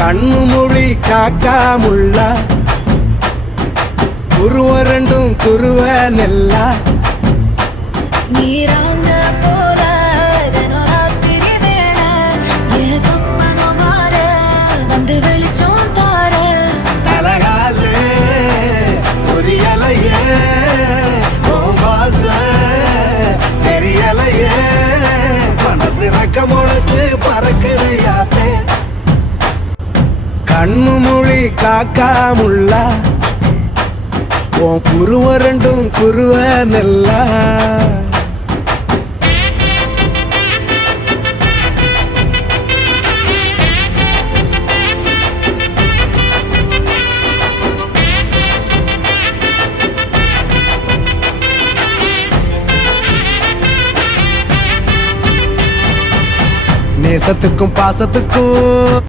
கண்ணு மொழி காக்காமுள்ள குருவ ரெண்டும் குருவ நெல்லா நீராங்க போல தினராத்திரி வேண என் சொப்பனம் மாற வந்து வெளிச்சம் தார தலகாலே பொரியலையே ஓம்பாச தெரியலையே மனசு ரக்க முளைச்சு பறக்குது யாத்தே கண்ணு மொழி காக்காமுள்ள உன் குருவ ரெண்டும் குருவ நெல்லா நேசத்துக்கும் பாசத்துக்கும்